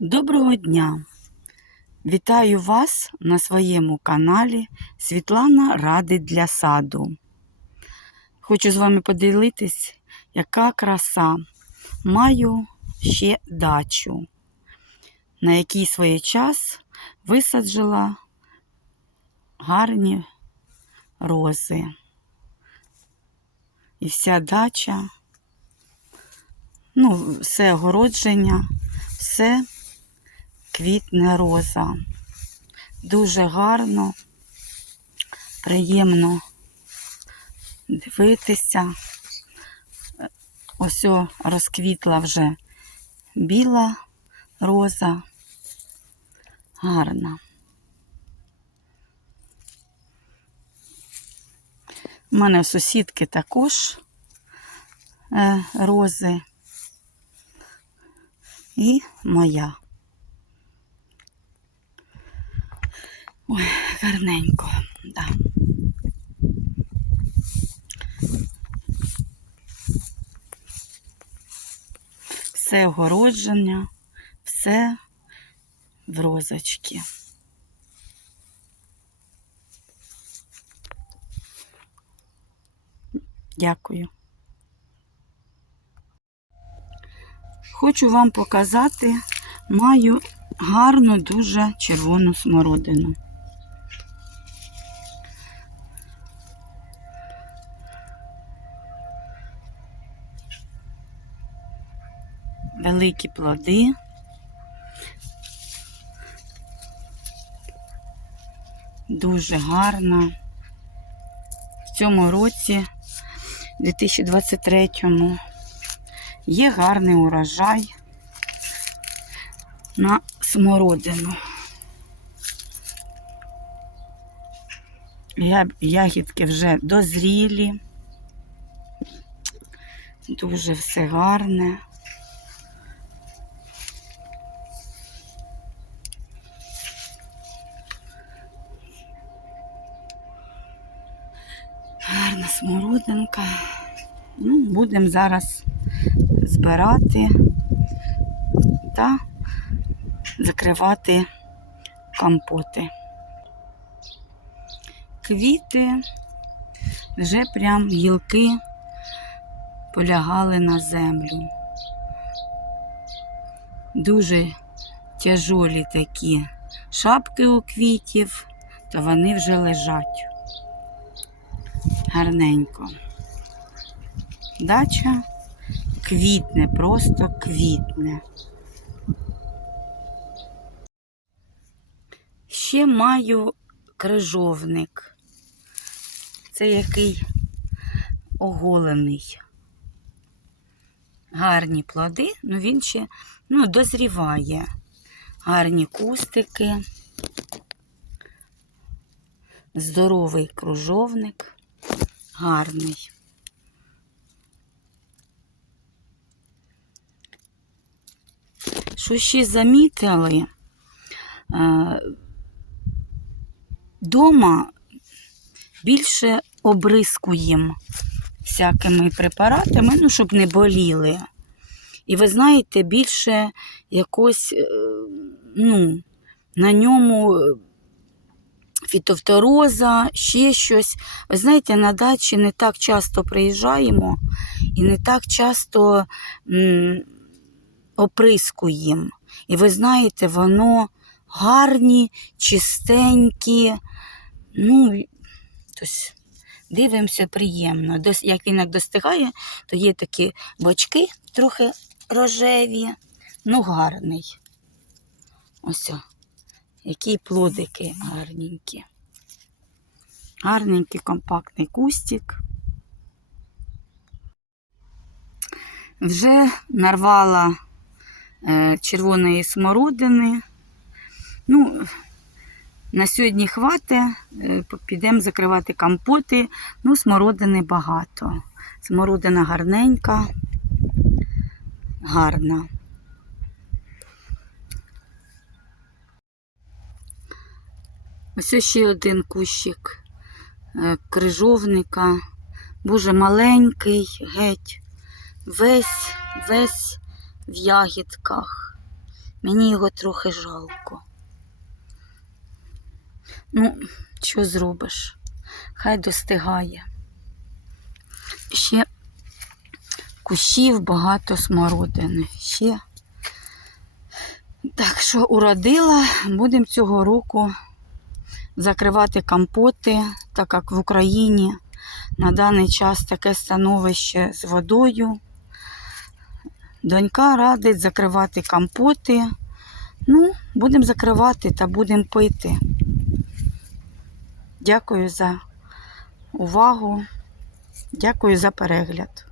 Доброго дня! Вітаю вас на своєму каналі Світлана Ради для саду. Хочу з вами поділитись, яка краса. Маю ще дачу, на якій своє час висаджила гарні рози. І вся дача, ну, все огородження, все квітне роза. Дуже гарно, приємно дивитися. Ось розквітла вже біла роза. Гарна. У мене сусідки також е, рози. І моя. Ой, гарненько, да. Все огородження, все в розочки. Дякую. Хочу вам показати, маю гарну дуже червону смородину. Великі плоди. Дуже гарна. В цьому році, 2023-му, є гарний урожай на смородину. Ягідки вже дозрілі. Дуже все гарне. Гарна смородинка. Ну, будемо зараз збирати та закривати компоти. Квіти вже прям гілки полягали на землю. Дуже тяжолі такі шапки у квітів, то вони вже лежать гарненько. Дача квітне, просто квітне. Ще маю крижовник. Це який оголений. Гарні плоди, ну він ще ну, дозріває. Гарні кустики. Здоровий кружовник. Гарний. Що ще замітили? Е, Дома більше обрискуємо всякими препаратами, ну, щоб не боліли. І ви знаєте, більше якось, е, ну, на ньому е, фітофтороза, ще щось. Ви знаєте, на дачі не так часто приїжджаємо і не так часто м, оприскуємо. І ви знаєте, воно гарні, чистенькі. Ну, дивимося приємно. Як він як достигає, то є такі бочки трохи рожеві. Ну, гарний. Ось. Які плодики гарненькі. Гарненький компактний кустик. Вже нарвала е, червоної смородини. Ну, на сьогодні хватить, е, підемо закривати компоти. Ну, смородини багато. Смородина гарненька, гарна. Ось ще один кущик е, крижовника. Боже, маленький, геть. Весь, весь в ягідках. Мені його трохи жалко. Ну, що зробиш? Хай достигає. Ще кущів багато смородини. Ще. Так що уродила, будемо цього року закривати компоти, так як в Україні на даний час таке становище з водою. Донька радить закривати компоти. Ну, будемо закривати та будемо пити. Дякую за увагу. Дякую за перегляд.